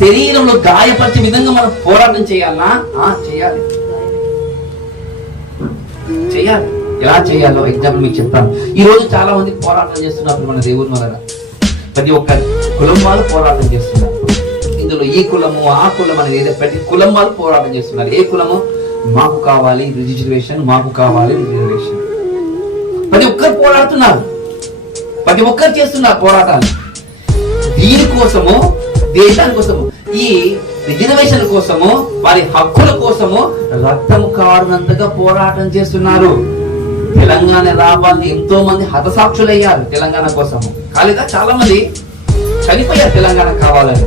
శరీరంలో గాయపరిచే విధంగా మనం పోరాటం చేయాలా? ఆ చేయాలి. చేయాలి. ఎలా చేయాలో ఎగ్జాంపుల్ మీకు చెప్తాను. ఈ రోజు చాలా మంది పోరాటం చేస్తున్నారు మన దేవుని వలన. ప్రతి ఒక్క కులం వాళ్ళు పోరాటం చేస్తున్నారు. ఇందులో ఈ కులము ఆ కులం అనేది ఏదో ప్రతి కులం వాళ్ళు పోరాటం చేస్తున్నారు. ఏ కులము? మాకు కావాలి రిజర్వేషన్ మాకు కావాలి రిజర్వేషన్ ప్రతి ఒక్కరు పోరాడుతున్నారు. ప్రతి ఒక్కరు చేస్తున్నారు పోరాటాలు. దీనికోసము దేశాని కోసము ఈ రిజర్వేషన్ కోసము వారి హక్కుల కోసము రక్తము కారునంతగా పోరాటం చేస్తున్నారు. తెలంగాణ రావాలని ఎంతో మంది హతసాక్షులయ్యారు తెలంగాణ కోసము. కాలేదా? చాలా మంది చనిపోయారు తెలంగాణ కావాలని.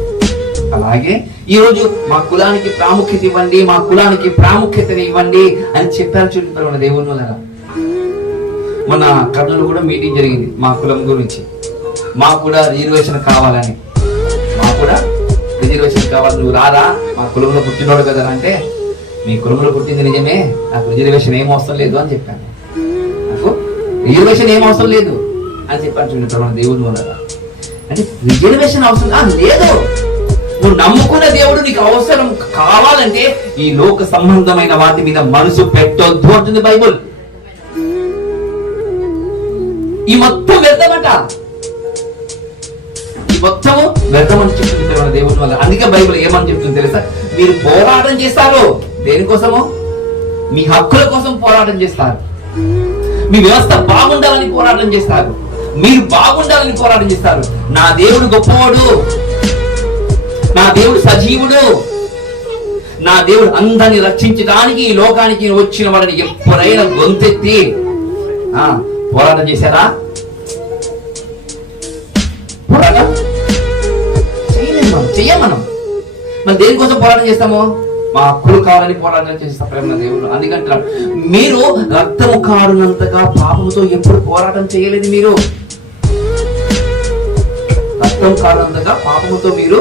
అలాగే ఈ రోజు మా కులానికి ప్రాముఖ్యత ఇవ్వండి మా కులానికి ప్రాముఖ్యతని ఇవ్వండి అని చెప్పారు చూడండి మన దేవుని మన కర్నూలు కూడా మీటింగ్ జరిగింది మా కులం గురించి. మాకు కూడా రిజర్వేషన్ కావాలని. కూడా రిజర్వేషన్ కావాలి. నువ్వు రారా? మా కులంలో పుట్టినోడు కదా అంటే మీ కులంలో పుట్టింది నిజమే. నాకు రిజర్వేషన్ ఏం అవసరం లేదు అని చెప్పాను. నాకు రిజర్వేషన్ ఏం అవసరం లేదు అని చెప్పాను చూడండి మన దేవుడు ఉన్నారా అంటే రిజర్వేషన్ అవసరం లేదు. నువ్వు నమ్ముకున్న దేవుడు నీకు అవసరం కావాలంటే ఈ లోక సంబంధమైన వాటి మీద మనసు పెట్టొద్దు అంటుంది బైబుల్. ఈ మొత్తం వ్యర్థమట ఈ మొత్తం దేవుని వల్ల. అందుకే బైబిల్ ఏమని చెప్తుంది తెలుసా? మీరు పోరాటం చేస్తారు. దేనికోసము? మీ హక్కుల కోసం పోరాటం చేస్తారు. మీ వ్యవస్థ బాగుండాలని పోరాటం చేస్తారు. మీరు బాగుండాలని పోరాటం చేస్తారు. నా దేవుడు గొప్పవాడు. నా దేవుడు సజీవుడు. నా దేవుడు అందరిని రక్షించడానికి ఈ లోకానికి వచ్చిన వాడిని ఎప్పుడైనా గొంతెత్తి ఆ, పోరాటం చేశారా? చెయ్యం మనం మనం దేనికోసం పోరాటం చేస్తాము? మా హక్కులు కావాలని పోరాటం చేస్తా ప్రేమ దేవుడు. అందుకంటున్నాడు మీరు రక్తము కారునంతగా పాపముతో ఎప్పుడు పోరాటం చేయలేదు మీరు. రక్తం కారునంతగా పాపముతో మీరు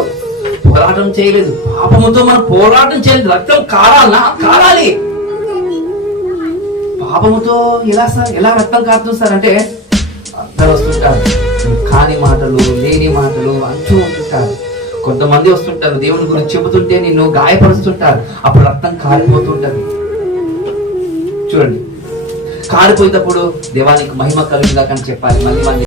పోరాటం చేయలేదు. పాపముతో మనం పోరాటం చేయలేదు. రక్తం కారాలనా కారాలి. పాపముతో ఎలా సార్? ఎలా రక్తం కారుతుంది సార్? అంటే అందరు వస్తుంటారు. కొంతమంది వస్తుంటారు దేవుని గురించి చెబుతుంటే నిన్ను గాయపరుస్తుంటారు. అప్పుడు రక్తం కారిపోతుంటది. చూడండి. కారిపోయేటప్పుడు దేవానికి మహిమ కలుగుదాకని చెప్పాలి. మళ్ళీ మళ్ళీ